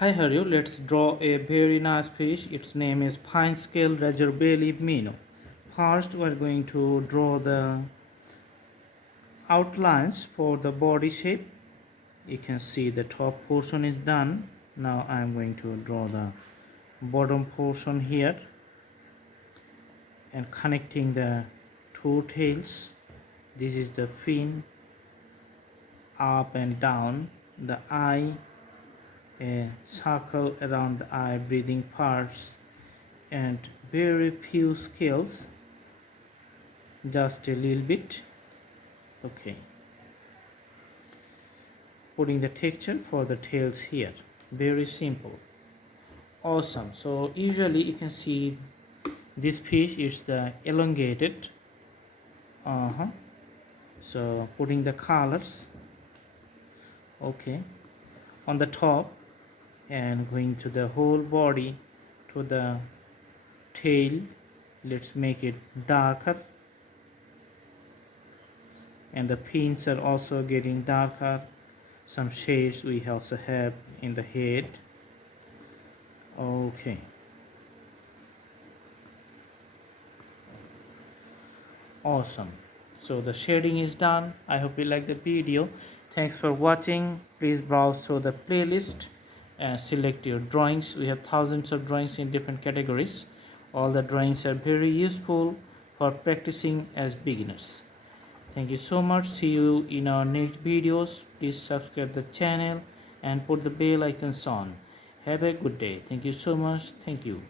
Hi Harry, let's draw a very nice fish. Its name is Finescale razorbelly minnow. First we're going to draw the outlines for the body shape. You can see the top portion is done. Now I'm going to draw the bottom portion here and connecting the two tails. This is the fin, up and down, the eye, a circle around the eye, breathing parts, and very few scales, just a little bit. Okay, putting the texture for the tails here, very simple, awesome. So usually you can see this fish is the elongated. So putting the colors, okay, on the top and going to the whole body to the tail. Let's make it darker, and the fins are also getting darker. Some shades we also have in the head. Okay, awesome. So the shading is done. I hope you like the video. Thanks for watching. Please browse through the playlist and select your drawings. We have thousands of drawings in different categories. All the drawings are very useful for practicing as beginners. Thank you so much. See you in our next videos. Please subscribe the channel and put the bell icons on. Have a good day. Thank you so much. Thank you.